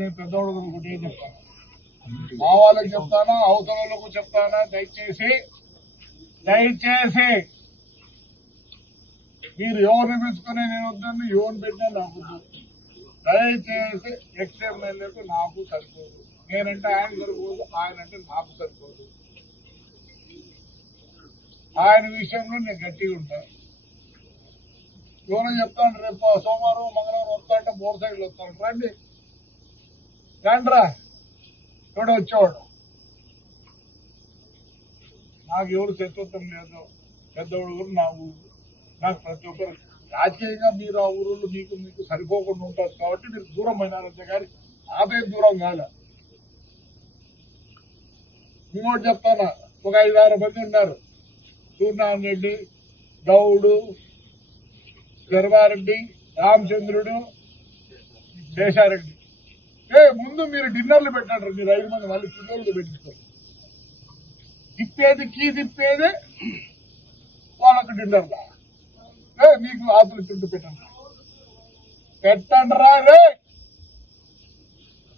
నేను పెద్దవాళ్ళు ఒకటి ఏం చెప్తాను, మా వాళ్ళకి చెప్తానా అవతల వాళ్ళకు చెప్తానా, దయచేసి మీరు ఎవరిని పిలుచుకునే నేను వద్దని ఎవరిని పెట్టినా నాకు దయచేసి ఎక్స్ఎమ్మెల్యేకు నాకు సరిపోదు, నేనంటే ఆయన సరిపోదు, ఆయన అంటే నాకు సరిపోదు. ఆయన విషయంలో నేను గట్టిగా ఉంటాను. ఎవరో చెప్తాను రేపు సోమవారం మంగళవారం వస్తా అంటే 3 సైడ్లు వస్తాను, రండి రా ఎవడో వచ్చేవాడు. నాకు ఎవరు శత్రుత్వం లేదు, పెద్దవాడు కూడా నాకు ప్రతి ఒక్కరు రాజకీయంగా మీరు ఆ ఊరులో మీకు సరిపోకుండా ఉంటారు కాబట్టి మీరు దూరం అయినారంటే కానీ ఆపే దూరం కాదు. ఇంకోటి చెప్తానా, ఒక 5-6 మంది ఉన్నారు, సూర్యనారాయణ రెడ్డి, గౌడు, గర్వారెడ్డి, రామచంద్రుడు, శేషారెడ్డి. ముందు మీరు డిన్నర్లు పెట్టండి, మీరు 5 మంది మళ్ళీ పిల్లలు పెట్టిస్తారు. తిప్పేది వాళ్ళకు డిన్నర్లా మీకు ఆతులు చుట్టూ పెట్టండి రా రే.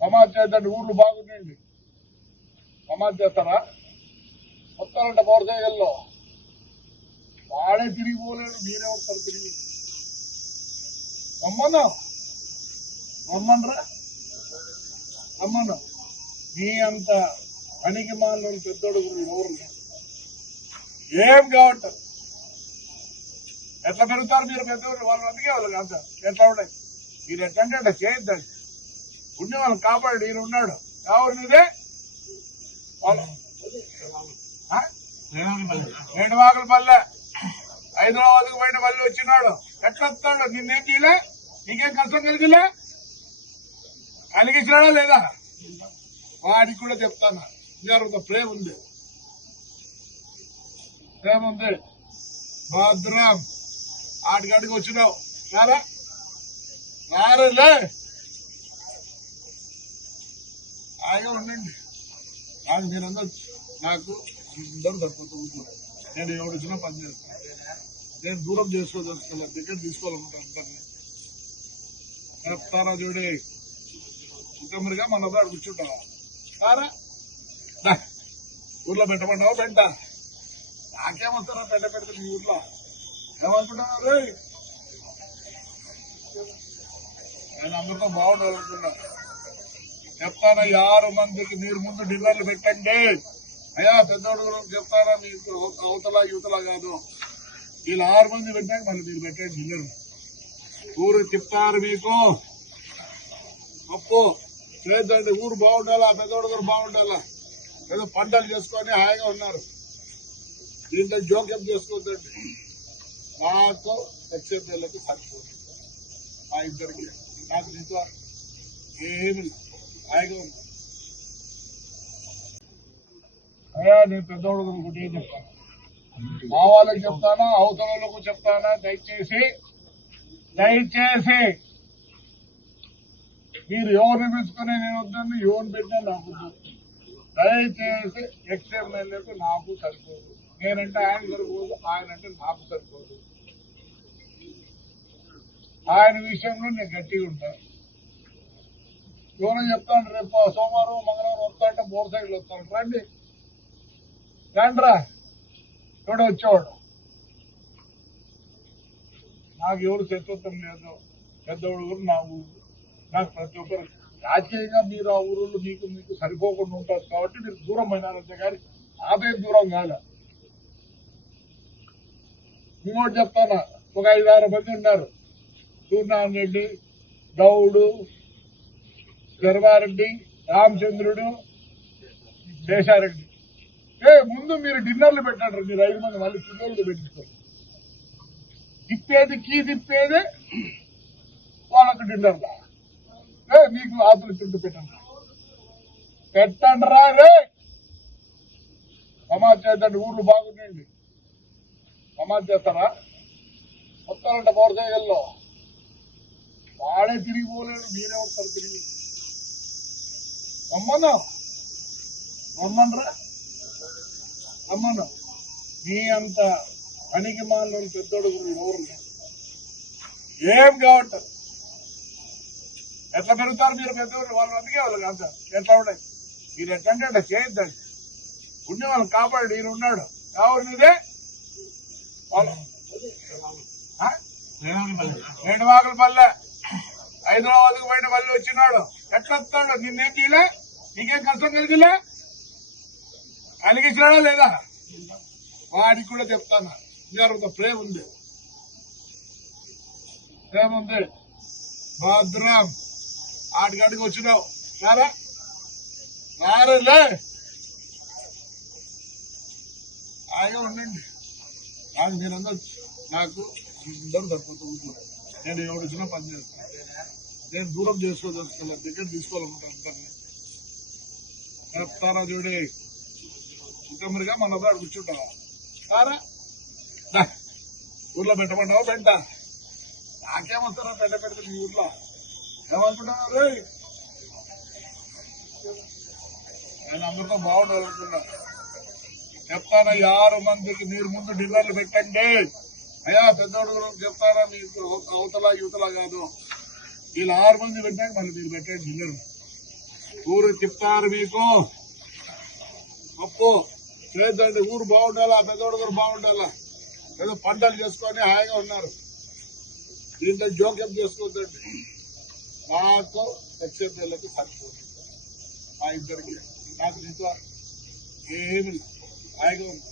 సమాజ్ చేద్దండి, ఊర్లు బాగున్నాయండి, సమాజ్ చేస్తారా? మొత్తాలంటే మోటార్సైకిల్లో వాడే తిరిగిపోలేడు, మీరే వస్తారు తిరిగి. రమ్మను మీ అంత పనికి మాలో పెద్దోడు ఎవరు ఏం కావట్లేదు. ఎట్లా పెరుగుతారు మీరు పెద్దవాళ్ళు, వాళ్ళు అందుకే వాళ్ళు కాదు ఎట్లా ఉన్నాయి. మీరు ఎట్లంటే అట్లా చేయొద్దండి, ఉండే వాళ్ళని కాపాడు. ఈయన ఉన్నాడు ఎవరు నీదే వేణువాకలపల్లె హైదరాబాద్కు బయట మళ్ళీ వచ్చినాడు. ఎట్లా వస్తాడు? నిన్నేం చేయలే, నీకేం కష్టం కలిగించినాడా లేదా? వాడికి కూడా చెప్తాను, జరుగుతా ప్రేమ ఉంది భద్రం. ఆడికాడికి వచ్చినావు రారేలే, హాయిగా ఉండండి. మీరందరూ నాకు అందరూ సరిపోతుంది. నేను ఎవరు వచ్చినా పని చేస్తాను, నేను దూరం చేసుకోదలుచుకోవాలి, దగ్గర తీసుకోవాలనుకుంటాను అందరినీ. చెప్తారా చూడే ఇంకమరిగా మన దగ్గర కూర్చుంటావా? ఊర్లో పెట్టమంటావా? పెంట నాకేమొస్తారా పెంట పెడితే మీ ఊర్లో ఏమనుకుంటున్నారు? నేను అందరితో బాగుండాలనుకున్నా. చెప్తానా 6 మందికి మీరు ముందు డిన్నర్లు పెట్టండి. అయ్యా పెద్దోడు చెప్తారా, మీకు అవతల యువతల కాదు, వీళ్ళు 6 మంది పెట్టాక మళ్ళీ మీరు పెట్టండి డిన్నర్. ఊరు చెప్తారు మీకు గొప్ప చేద్దండి, ఊరు బాగుండాలా, పెద్దోడు గారు బాగుండాలా. ఏదో పంటలు చేసుకొని హాయిగా ఉన్నారు, దీంట్లో జోక్యం చేసుకోవద్దండి. నాకు ఎక్స్ఎమ్మెల్యేలకు సరిపోతుంది, మా ఇద్దరికి. నాకు దీంట్లో ఏమి హాయిగా ఉంది. అయ్యా నేను పెద్దవాడు ఒకటి ఏం చెప్తాను, మా వాళ్ళకి చెప్తానా అవతల వాళ్ళకు చెప్తానా, దయచేసి మీరు ఎవరిని పిలుచుకునే నేను వద్దని ఎవరిని పెట్టినా నాకు దయచేసి ఎక్స్ఎమ్మెల్యేకు నాకు సరిపోదు, నేనంటే ఆయన సరిపోదు, ఆయన అంటే నాకు సరిపోదు. ఆయన విషయంలో నేను గట్టిగా ఉంటాను. ఎవరో చెప్తాను రేపు సోమవారం మంగళవారం వస్తా అంటే 3 సైడ్లు వస్తాను, రండి రా ఎవడో వచ్చేవాడు. నాకు ఎవరు శత్రుత్వం లేదు, పెద్దవాడు కూడా నాకు ప్రతి ఒక్కరు రాజకీయంగా మీరు ఆ ఊరులో మీకు సరిపోకుండా ఉంటారు కాబట్టి మీరు దూరం అయినారంటే కానీ ఆపే దూరం కాదు. ఇంకోటి చెప్తానా, ఒక 5-6 మంది ఉన్నారు, సూర్యనారాయణ రెడ్డి, గౌడు, గర్వారెడ్డి, రామచంద్రుడు, శేషారెడ్డి. ముందు మీరు డిన్నర్లు పెట్టండి, మీరు 5 మంది మళ్ళీ పిల్లలు పెట్టిస్తారు. తిప్పేది వాళ్ళకు డిన్నర్లా మీకు ఆతులు చుట్టూ పెట్టండి రా రే. సమాజ్ చేద్దండి, ఊర్లు బాగున్నాయండి, సమాజ్ చేస్తారా? మొత్తాలంటే మోటార్సైకిల్లో వాడే తిరిగిపోలేడు, మీరే వస్తారు తిరిగి. రమ్మను మీ అంత పనికి మాలో పెద్దోడు ఎవరు ఏం కావట్లేదు. ఎట్లా పెరుగుతారు మీరు పెద్ద వాళ్ళు అందుకే వాళ్ళు కాదు సార్ ఎట్లా ఉన్నాయి మీరు ఎట్లంటే అట్లా చేయొద్దండి ఉండే వాళ్ళని కాపాడు ఈయన ఉన్నాడు ఎవరు నీదే వాళ్ళు వేణువాకులపల్లె హైదరాబాద్కు బయట మళ్ళీ వచ్చినాడు ఎట్లా వస్తాడు నిన్నేం చేయలే నీకేం కష్టం కలిగిలే కలిగించాడా లేదా వాడికి కూడా చెప్తాను జరుగుతా ప్రేమ ఉంది భద్రం ఆడికాడికి వచ్చినావు రారా రారులే హాయిగా ఉండండి నాకు మీరందరూ నాకు అందరూ సరిపోతుంది నేను ఎవరు వచ్చినా పని చేస్తాను నేను దూరం చేసుకోదలుచుకోవాలి దగ్గర తీసుకోవాలనుకుంటాను అందరినీ చెప్తారా చూడి ఇంకమరిగా మన దాడు కూర్చుంటావా సారా ఊర్లో పెట్టమంటావా పెంట నాకేమొస్తారా పెద్ద పెడితే మీ ఊర్లో ఏమనుకుంటున్నారు నేను అందరితో బాగుండాలనుకున్నా చెప్తానా 6 మందికి మీరు ముందు డిన్నర్లు పెట్టండి అయ్యా పెద్దోడు చెప్తారా మీకు అవతల యువతల కాదు వీళ్ళు 6 మంది పెట్టాక మళ్ళీ మీరు పెట్టండి డిన్నర్ ఊరు చెప్తారు మీకు గొప్ప చేద్దండి ఊరు బాగుండాలా పెద్దోడు గారు బాగుండాలా ఏదో పంటలు చేసుకొని హాయిగా ఉన్నారు దీంట్లో జోక్యం చేసుకోవద్దండి నాకు ఎక్సెప్టర్లకు సరిపోతుంది మా ఇద్దరికి నాకు దీంట్లో ఏమి హాయిగా ఉంది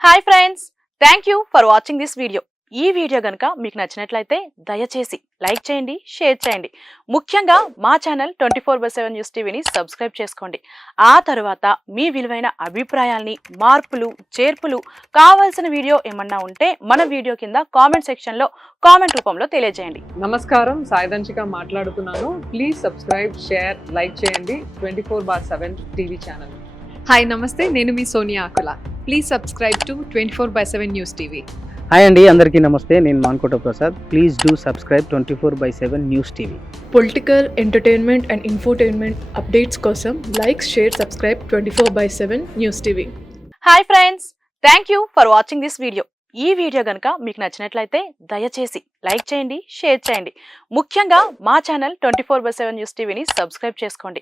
hi friends, thank you for watching this video. ఈ వీడియో గనుక మీకు నచ్చినట్లయితే దయచేసి లైక్ చేయండి, షేర్ చేయండి. ముఖ్యంగా మా ఛానల్ 24/7 న్యూస్ టీవీని సబ్స్క్రైబ్ చేసుకోండి. ఆ తర్వాత మీ విలువైన అభిప్రాయాల్ని, మార్పులు, చేర్పులు, కావాల్సిన వీడియో ఏమన్నా ఉంటే మన వీడియో కింద కామెంట్ సెక్షన్లో కామెంట్ రూపంలో తెలియజేయండి. నమస్కారం, సాయిదంచిక మాట్లాడుతున్నాను. ప్లీజ్ సబ్స్క్రైబ్, షేర్, లైక్ చేయండి 24/7 టీవీ ఛానల్. హాయ్ నమస్తే, నేను మీ Sonia Akula. Please subscribe to 24/7 news TV. Hi అండి, అందరికీ నమస్తే. నేను Mankota Prasad. Please do subscribe 24/7 news TV. Political, entertainment and infotainment updates కోసం like, share, subscribe 24/7 news TV. Hi friends, thank you for watching this video. ఈ video గనుక మీకు నచ్చినట్లయితే దయచేసి లైక్ చేయండి, షేర్ చేయండి. ముఖ్యంగా మా ఛానల్ 24/7 న్యూస్ టీవీని సబ్స్క్రైబ్ చేసుకోండి.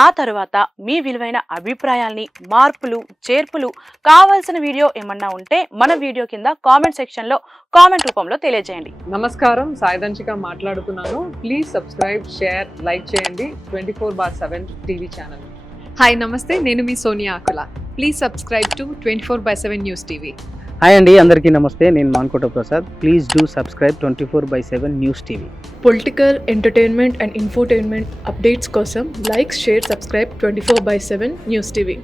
ఆ తర్వాత మీ విలువైన అభిప్రాయాల్ని, మార్పులు, చేర్పులు, కావాల్సిన వీడియో ఏమన్నా ఉంటే మన వీడియో కింద కామెంట్ సెక్షన్లో కామెంట్ రూపంలో తెలియజేయండి. నమస్కారం, సాయిదంచిక మాట్లాడుతున్నాను. ప్లీజ్ సబ్స్క్రైబ్, షేర్, లైక్ చేయండి 24/7 టీవీ ఛానల్. హాయ్ నమస్తే, నేను మీ Sonia Akula. Please subscribe to 24/7 news TV. Hi అండి, అందరికీ నమస్తే. నేను Mankota Prasad. Please do subscribe 24/7 news TV. Political, entertainment and infotainment updates కోసం like, share, subscribe 24/7 news TV.